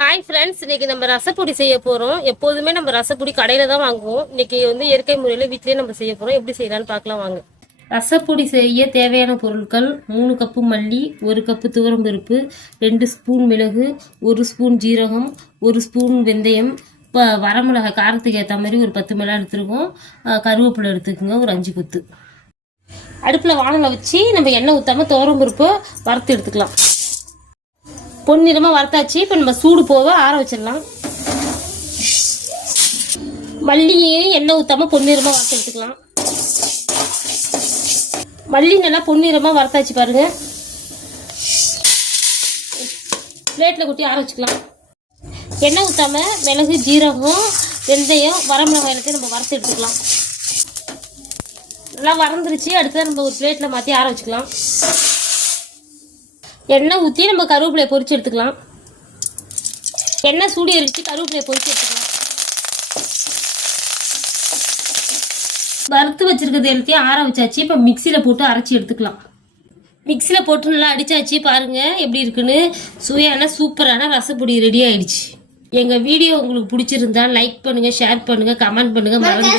Hi friends, இன்னைக்கு நம்ம ரசப்பொடி செய்ய போகிறோம். எப்போதுமே நம்ம ரசப்பொடி கடையில் தான் வாங்குவோம். இன்னைக்கு இயற்கை முறையில் வீட்டிலேயே நம்ம செய்ய போகிறோம். எப்படி செய்யலான்னு பார்க்கலாம் வாங்க. ரசப்பொடி செய்ய தேவையான பொருட்கள்: 3 கப்பு மல்லி, 1 கப்பு துவரம்பருப்பு, 2 ஸ்பூன் மிளகு, 1 ஸ்பூன் ஜீரகம், 1 ஸ்பூன் வெந்தயம், இப்போ வரமிளகாய் காரத்துக்கு ஏற்ற மாதிரி ஒரு 10 மிளகாய் எடுத்துருக்கோம். கருவேப்பிலை எடுத்துக்கோங்க, ஒரு 5 கொத்து. அடுப்பில் வானலை வச்சு நம்ம எண்ணெய் ஊற்றாமல் துவரம்பருப்பு வறுத்து எடுத்துக்கலாம். பொன்னிறமாக வறுத்தாச்சு. இப்போ நம்ம சூடு போக ஆற வச்சிடலாம். மல்லியையும் எண்ணெய் ஊற்றாமல் பொன்னிறமாக வறுத்து எடுத்துக்கலாம். மல்லி நல்லா பொன்னிறமாக வறுத்தாச்சு பாருங்க. பிளேட்டில் கொட்டி ஆற வச்சுக்கலாம். எண்ணெய் ஊற்றாமல் மிளகு, ஜீரகம், வெந்தயம், வரமிளகாய் எல்லாத்தையும் நம்ம வறுத்து எடுத்துக்கலாம். நல்லா வறந்துருச்சு. அடுத்ததான் நம்ம ஒரு பிளேட்டில் மாற்றி ஆற வச்சுக்கலாம். எண்ணெய் ஊற்றி நம்ம கருவேப்பிலையை பொரிச்சு எடுத்துக்கலாம். எண்ணெய் சூடி எரிச்சு கருவேப்பிலையை பொரிச்சு எடுத்துக்கலாம். வறுத்து வச்சிருக்கிறது எல்லாத்தையும் ஆற வச்சாச்சு. இப்போ மிக்சியில் போட்டு அரைச்சி எடுத்துக்கலாம். மிக்சியில் போட்டு நல்லா அடிச்சாச்சு. பாருங்க எப்படி இருக்குன்னு. சுவையான சூப்பரான ரசப்பொடி ரெடி ஆயிடுச்சு. எங்கள் வீடியோ உங்களுக்கு பிடிச்சிருந்தா லைக் பண்ணுங்க, ஷேர் பண்ணுங்க, கமெண்ட் பண்ணுங்க, மறந்து